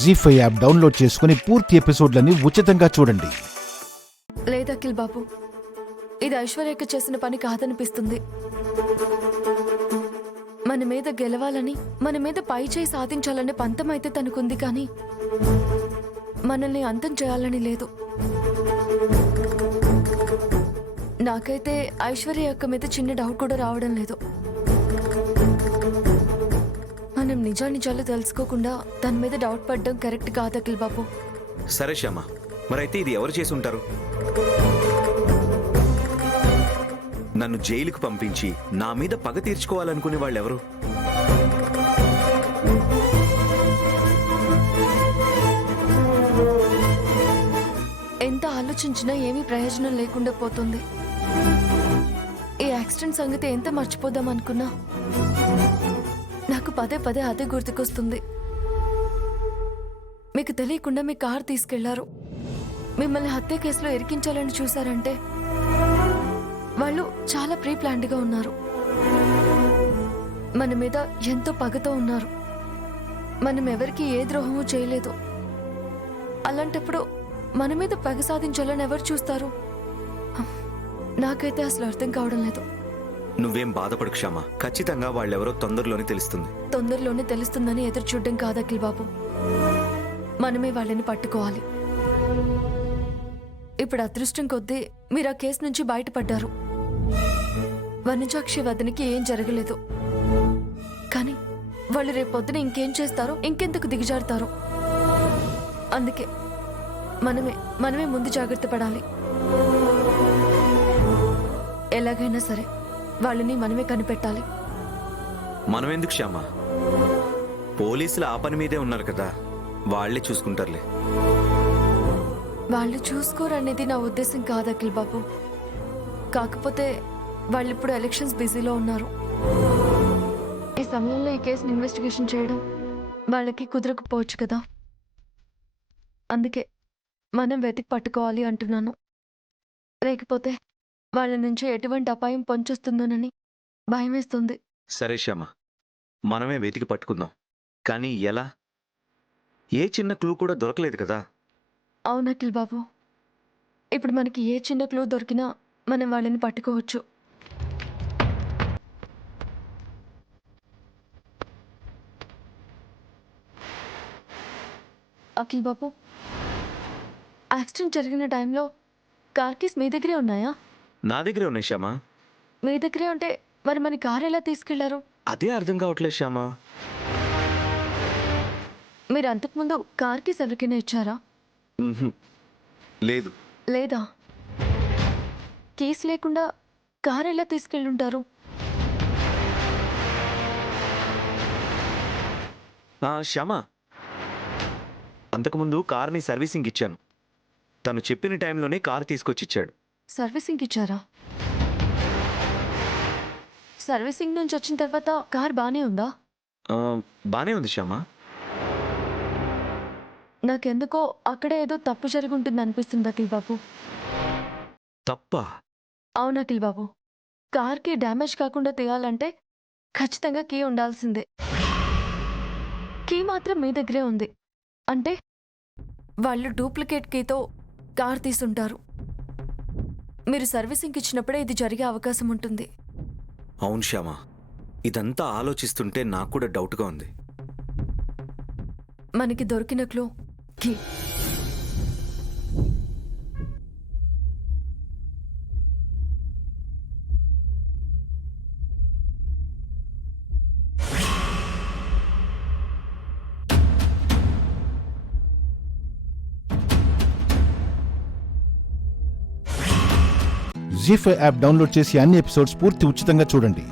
జీ5 app download చేసుకుని పూర్తి ఎపిసోడ్లని ఉచితంగా చూడండి. లేదు అఖిల్ బాబు, ఇది ఐశ్వర్యకి చేసిన పని కాదనిపిస్తుంది. మన మీద గెలవాలని, మన మీద పై చేయి సాధించాలనే పంతం అయితే తనకుంది, కానీ మనల్ని అంతం చేయాలని లేదు. నాకైతే ఐశ్వర్య యొక్క మీద చిన్న డౌట్ కూడా రావడం లేదు. మనం నిజాలు తెలుసుకోకుండా తన మీద డౌట్ పడడం కరెక్ట్ కాదు అఖిల్ బాబు. సరే శ్యామ, మరైతే ఇది ఎవరు చేసి ఉంటారు? నన్ను జైలుకు పంపించి నా మీద పగ తీర్చుకోవాలనుకునే వాళ్ళెవరు? ఎంత ఆలోచించినా ఏమీ ప్రయోజనం లేకుండా పోతుంది. ఈ యాక్సిడెంట్ సంగతి ఎంత మర్చిపోదాం అనుకున్నా నాకు పదే పదే అదే గుర్తుకొస్తుంది. మీకు తెలియకుండా మీ కారు తీసుకెళ్లారు. మిమ్మల్ని హత్య కేసులో ఇరికించాలని చూశారంటే వాళ్ళు చాలా ప్రీ ప్లాన్డ్గా ఉన్నారు. మన మీద ఎంతో పగతో ఉన్నారు. మనం ఎవరికి ఏ ద్రోహము చేయలేదు. అలాంటప్పుడు మన మీద పగ సాధించాలని ఎవరు చూస్తారు? నాకైతే అసలు అర్థం కావడం లేదు. నువ్వేం బాధపడకు శ్యామ, ఖచ్చితంగా వాళ్ళెవరో తొందరలోనే తెలుస్తుంది. తొందరలోనే తెలుస్తుందని ఎదురు చూడడం కాదు అఖిల్ బాబు, మనమే వాళ్ళని పట్టుకోవాలి. ఇప్పుడు అదృష్టం కొద్దీ మీరు ఆ కేసు నుంచి బయటపడ్డారు. వనజాక్షి వదనికి ఏం జరగలేదు, కానీ వాళ్ళు రేపొద్దున ఇంకేం చేస్తారో, ఇంకెందుకు దిగజారుతారో. అందుకే మనమే ముందు జాగ్రత్త పడాలి. ఎలాగైనా సరే వాళ్ళని మనమే కనిపెట్టాలి. మనమెందుకు శ్యామ, పోలీసులు ఆ పని మీదే ఉన్నారు కదా, వాళ్లే చూసుకుంటారులే. వాళ్ళు చూసుకోరనేది నా ఉద్దేశం కాదు అఖిల్ బాబు. కాకపోతే వాళ్ళు ఇప్పుడు ఎలక్షన్స్ బిజీలో ఉన్నారు. ఈ సమయంలో ఈ కేసుని ఇన్వెస్టిగేషన్ చేయడం వాళ్ళకి కుదరకపోవచ్చు కదా. అందుకే మనం వెతికి పట్టుకోవాలి అంటున్నాను. లేకపోతే వాళ్ళ నుంచి ఎటువంటి అపాయం పొంచొస్తుందోనని భయం వేస్తుంది. సరే శ్యామ, మనమే వెతికి పట్టుకుందాం. కానీ ఎలా? ఏ చిన్న క్లూ కూడా దొరకలేదు కదా. అవును అఖిల్ బాబు, ఇప్పుడు మనకి ఏ చిన్న క్లూ దొరికినా మనం వాళ్ళని పట్టుకోవచ్చు. అఖిల్ బాబు, యాక్సిడెంట్ జరిగిన టైంలో కార్ కీస్ మీ దగ్గరే ఉన్నాయా? నా దగ్గరే ఉన్నాయి శ్యామ. మీ దగ్గరే ఉంటే మరి మన కార్ ఎలా తీసుకెళ్లారు? అదే అర్థం కావట్లేదు శ్యామ. మీరు అంతకుముందు కార్ కీస్ ఎవరికైనా ఇచ్చారా? లేదు. లేదా? కీస్ లేకుండా కార్ ఎలా తీసుకెళ్ళుంటారు? శ్యామ, అంతకుముందు కార్ని సర్వీసింగ్ ఇచ్చాను. తను చెప్పిన టైంలోనే కారు తీసుకొచ్చి ఇచ్చాడు. సర్వీసింగ్ ఇచ్చారా? సర్వీసింగ్ నుంచి వచ్చిన తర్వాత కార్ బానే ఉందా? బానే ఉంది శ్యామ. నాకెందుకో అక్కడే ఏదో తప్పు జరిగి ఉంటుంది అనిపిస్తుంది అఖిల్ బాబు. తప్ప? అవును అఖిల్ బాబు, కార్కి డ్యామేజ్ కాకుండా తీయాలంటే ఖచ్చితంగా కీ ఉండాల్సిందే. కీ మాత్రం మీ దగ్గరే ఉంది అంటే వాళ్ళు డూప్లికేట్ కీతో కార్ తీసుంటారు. మీరు సర్వీసింగ్ ఇచ్చినప్పుడే ఇది జరిగే అవకాశం ఉంటుంది. అవును శ్యామ, ఇదంతా ఆలోచిస్తుంటే నాకు కూడా డౌట్గా ఉంది. మనకి దొరికిన క్లూ కీ. జీ5 యాప్ డౌన్లోడ్ చేసి అన్ని ఎపిసోడ్స్ పూర్తి ఉచితంగా చూడండి.